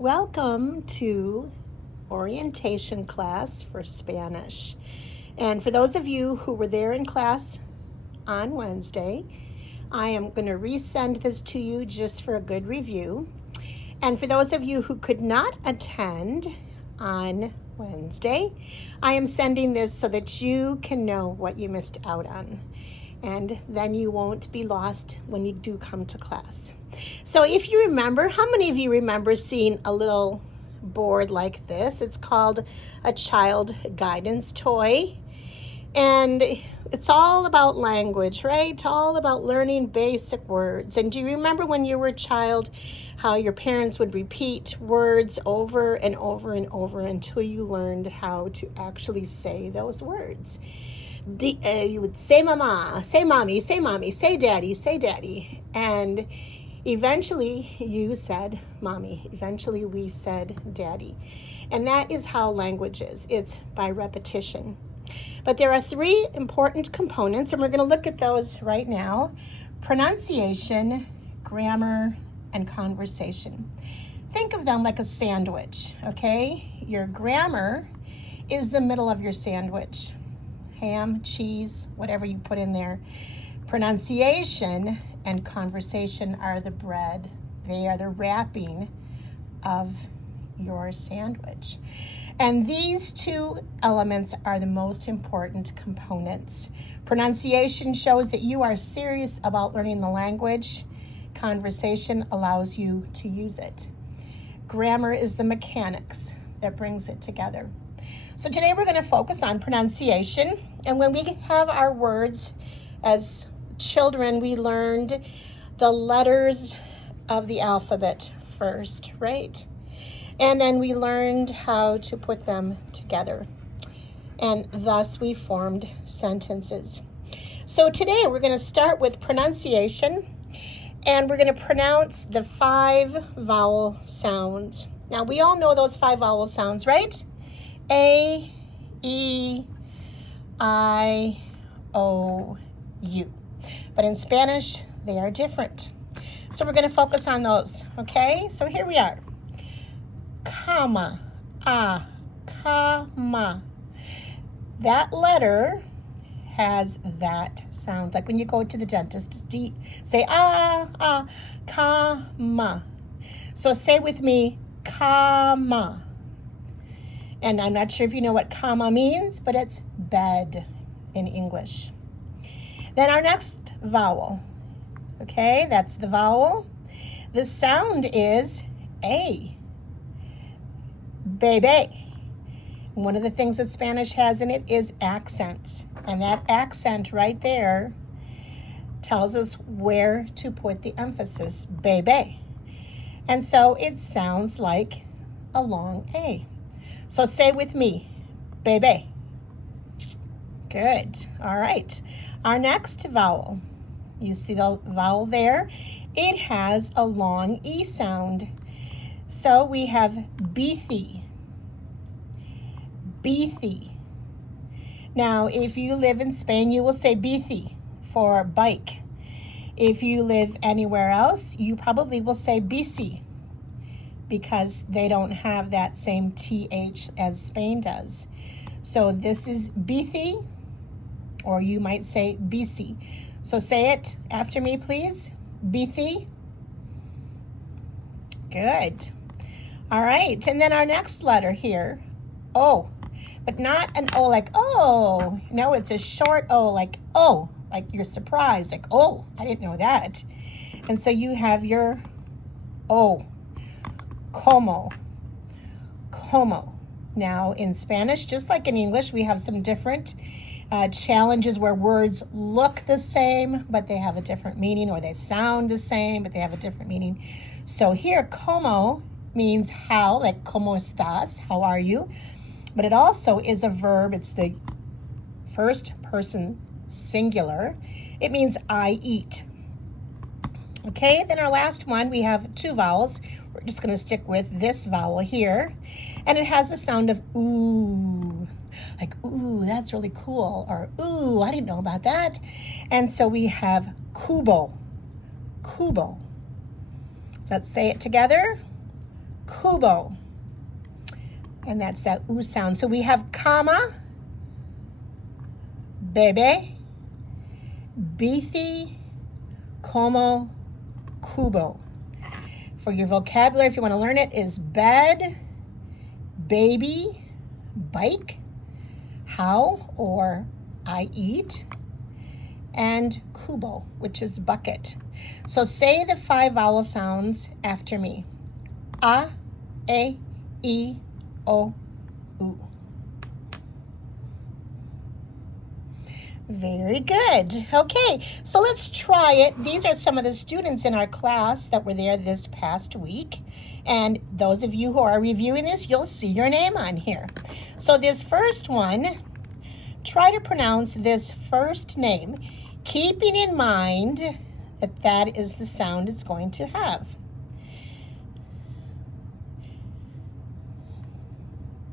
Welcome to orientation class for Spanish. And for those of you who were there in class on Wednesday, I am going to resend this to you just for a good review. And for those of you who could not attend on Wednesday, I am sending this so that you can know what you missed out on. And then you won't be lost when you do come to class. So if you remember, how many of you remember seeing a little board like this? It's called a child guidance toy. And it's all about language, right? All about learning basic words. And do you remember when you were a child, how your parents would repeat words over and over and over until you learned how to actually say those words? You would say mama, say mommy, say mommy, say daddy. And eventually you said mommy. Eventually we said daddy. And that is how language is. It's by repetition. But there are three important components, and we're going to look at those right now: pronunciation, grammar, and conversation. Think of them like a sandwich, okay? Your grammar is the middle of your sandwich. Ham, cheese, whatever you put in there. Pronunciation and conversation are the bread. They are the wrapping of your sandwich. And these two elements are the most important components. Pronunciation shows that you are serious about learning the language. Conversation allows you to use it. Grammar is the mechanics that brings it together. So today we're going to focus on pronunciation. And when we have our words as children, we learned the letters of the alphabet first, right? And then we learned how to put them together. And thus we formed sentences. So today we're going to start with pronunciation, and we're going to pronounce the 5 vowel sounds. Now we all know those 5 vowel sounds, right? A, E, I, O, U. But in Spanish, they are different. So we're going to focus on those, okay? So here we are. Comma, comma. That letter has that sound. Like when you go to the dentist, say comma. So say with me, comma. And I'm not sure if you know what comma means, but it's bed in English. Then our next vowel, okay, that's the vowel. The sound is A, bebe. One of the things that Spanish has in it is accents. And that accent right there tells us where to put the emphasis, bebe. And so it sounds like a long A. So say with me, bebe. Good. All right. Our next vowel, you see the vowel there? It has a long E sound. So we have bici. Bici. Now, if you live in Spain, you will say bici for bike. If you live anywhere else, you probably will say bici, because they don't have that same TH as Spain does. So this is bici, or you might say bici. So say it after me, please. Bici. Good. All right, and then our next letter here, O, but not an O like oh. No, it's a short O like oh, like you're surprised, like oh, I didn't know that. And so you have your O. Como. Now in Spanish, just like in English, we have some different challenges where words look the same, but they have a different meaning, or they sound the same, but they have a different meaning. So here, como means how, like como estás, how are you? But it also is a verb. It's the first person singular. It means I eat. Okay, then our last one, we have 2 vowels. We're just going to stick with this vowel here. And it has the sound of ooh. Like, ooh, that's really cool. Or, ooh, I didn't know about that. And so we have cubo. Let's say it together. cubo. And that's that U sound. So we have cama, bebe, bici, como, cubo. For your vocabulary, if you want to learn it, is bed, baby, bike, how or I eat, and cubo, which is bucket. So say the 5 vowel sounds after me. A, E, O, U. Very good. Okay, so let's try it. These are some of the students in our class that were there this past week. And those of you who are reviewing this, you'll see your name on here. So this first one, try to pronounce this first name, keeping in mind that that is the sound it's going to have.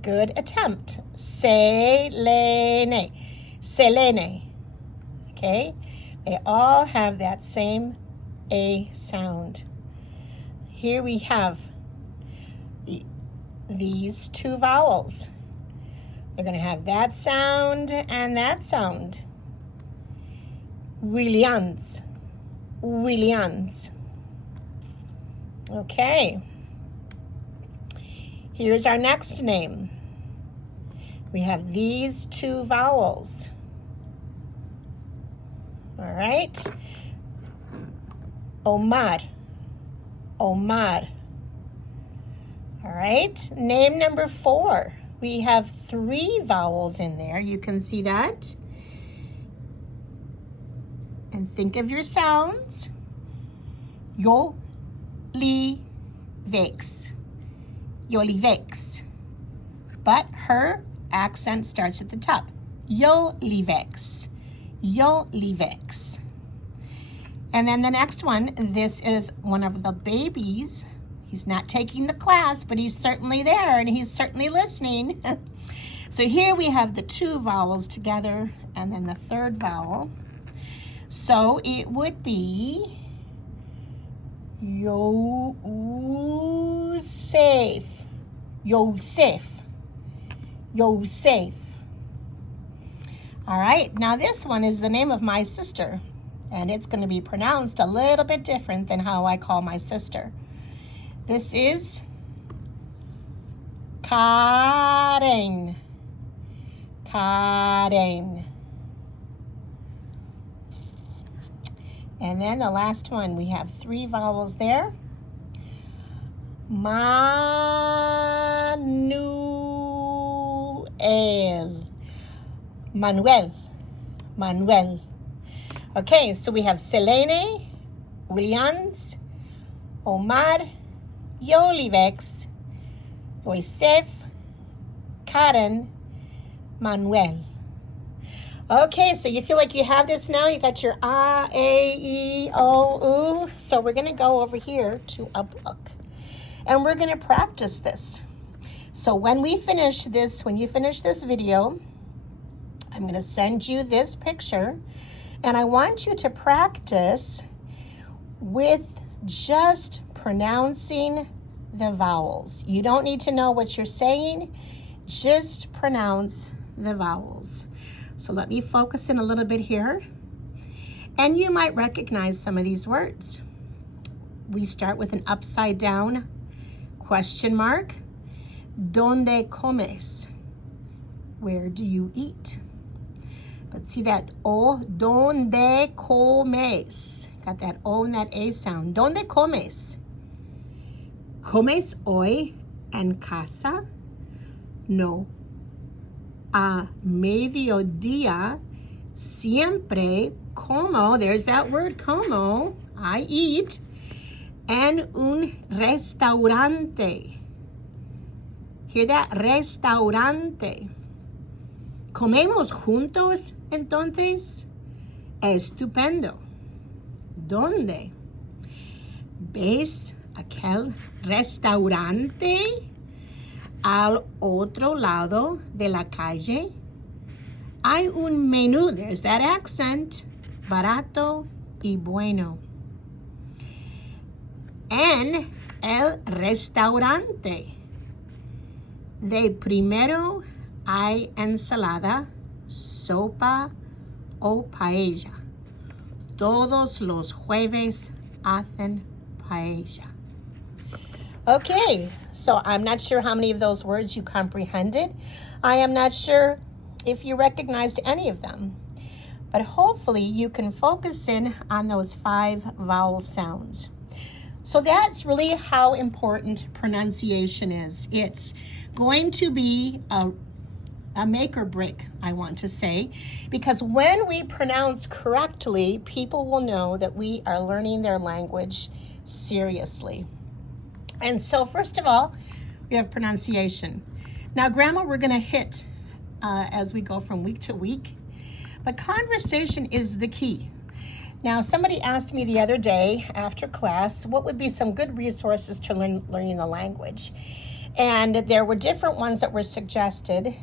Good attempt. Selene. Selene. Okay? They all have that same A sound. Here we have these 2 vowels. They're going to have that sound and that sound. Williams. Williams. Okay. Here's our next name. We have these 2 vowels. All right. Omar. Omar. All right. Name number 4. We have 3 vowels in there. You can see that. And think of your sounds. Yolivex. Yolivex. But her accent starts at the top. Yolivex. Yolivex. And then the next one, this is one of the babies. He's not taking the class, but he's certainly there and he's certainly listening. So here we have the 2 vowels together and then the 3rd vowel. So it would be Yosef. Yosef. Yosef. All right, now this one is the name of my sister, and it's going to be pronounced a little bit different than how I call my sister. This is Karen. Karen. And then the last one, we have 3 vowels there. Manuel. Manuel. Manuel. Okay, so we have Selene, Williams, Omar, Yolivex, Yosef, Karen, Manuel. Okay, so you feel like you have this now. You got your A, E, O, U. So we're going to go over here to a book. And we're going to practice this. So when we finish this, when you finish this video, I'm going to send you this picture. And I want you to practice with just pronouncing the vowels. You don't need to know what you're saying. Just pronounce the vowels. So let me focus in a little bit here. And you might recognize some of these words. We start with an upside down question mark. ¿Dónde comes? Where do you eat? But see that O, ¿dónde comes? Got that O and that A sound. ¿Dónde comes? ¿Comes hoy en casa? No. A mediodía siempre como, there's that word como, I eat, en un restaurante. Hear that? Restaurante. ¿Comemos juntos entonces? Estupendo. ¿Dónde? ¿Ves aquel restaurante al otro lado de la calle? Hay un menú, there's that accent, barato y bueno. En el restaurante. De primero hay ensalada, sopa o paella. Todos los jueves hacen paella. Okay, so I'm not sure how many of those words you comprehended. I am not sure if you recognized any of them, but hopefully you can focus in on those 5 vowel sounds. So that's really how important pronunciation is. It's going to be a make or break, I want to say, because when we pronounce correctly, people will know that we are learning their language seriously. And so first of all, we have pronunciation. Now grammar we're going to hit as we go from week to week, but conversation is the key. Now somebody asked me the other day after class, what would be some good resources to learning the language? And there were different ones that were suggested.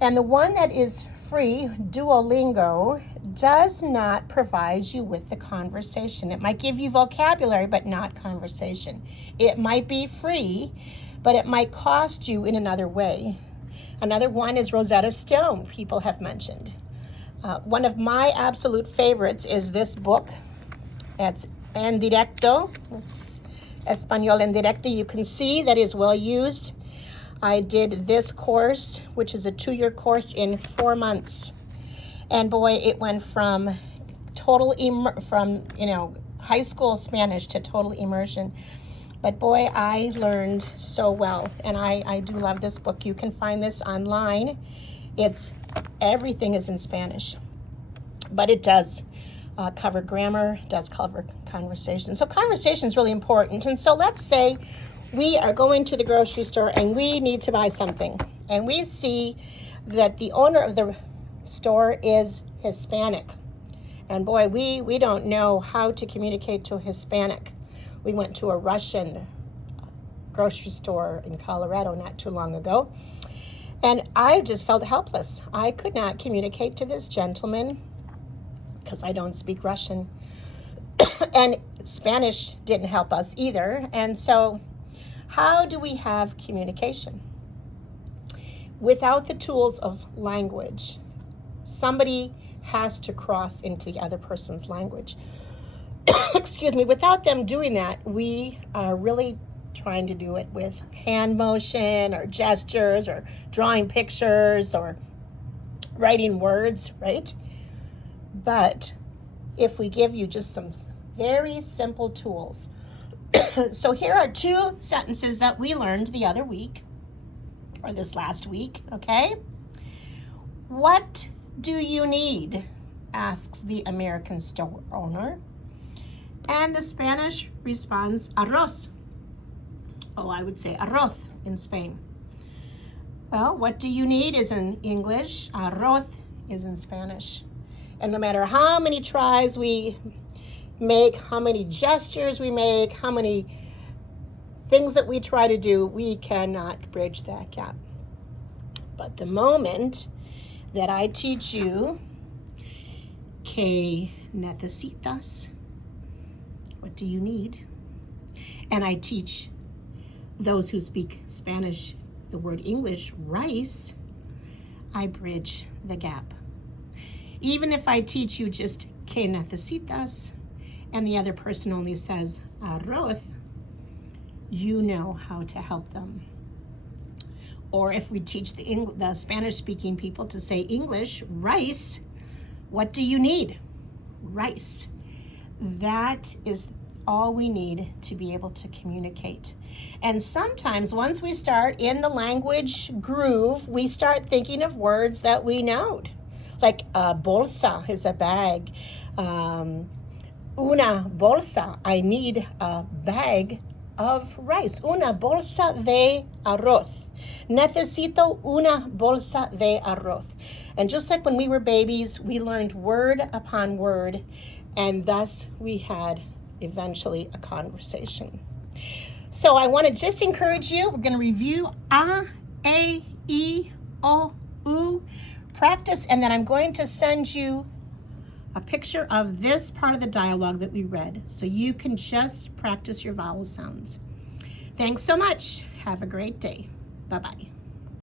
And the one that is free, Duolingo, does not provide you with the conversation. It might give you vocabulary, but not conversation. It might be free, but it might cost you in another way. Another one is Rosetta Stone, people have mentioned. One of my absolute favorites is this book. It's En Directo, Español en Directo. You can see that is well used. I did this course, which is a 2-year course, in 4 months. And boy, it went from high school Spanish to total immersion. But boy, I learned so well. And I do love this book. You can find this online. Everything is in Spanish. But it does cover grammar, does cover conversation. So conversation is really important. And so let's say we are going to the grocery store and we need to buy something. And we see that the owner of the store is Hispanic. And boy, we don't know how to communicate to a Hispanic. We went to a Russian grocery store in Colorado not too long ago. And I just felt helpless. I could not communicate to this gentleman because I don't speak Russian. And Spanish didn't help us either. And so how do we have communication? Without the tools of language, somebody has to cross into the other person's language. Excuse me. Without them doing that, we are really trying to do it with hand motion or gestures or drawing pictures or writing words, right? But if we give you just some very simple tools. So here are 2 sentences that we learned the other week, or this last week, okay? What do you need? Asks the American store owner. And the Spanish responds, arroz. Oh, I would say arroz in Spain. Well, what do you need is in English. Arroz is in Spanish. And no matter how many tries we make, how many gestures we make, how many things that we try to do, we cannot bridge that gap. But the moment that I teach you que necesitas, what do you need? And I teach those who speak Spanish the word English, rice, I bridge the gap. Even if I teach you just que necesitas and the other person only says arroz, you know how to help them. Or if we teach the Spanish-speaking people to say English, rice, what do you need? Rice. That is all we need to be able to communicate. And sometimes once we start in the language groove, we start thinking of words that we know. Like bolsa is a bag. Una bolsa, I need a bag of rice. Una bolsa de arroz. Necesito una bolsa de arroz. And just like when we were babies, we learned word upon word, and thus we had eventually a conversation. So I want to just encourage you. We're going to review A, E, I, O, U, practice, and then I'm going to send you a picture of this part of the dialogue that we read so you can just practice your vowel sounds. Thanks so much. Have a great day. Bye-bye.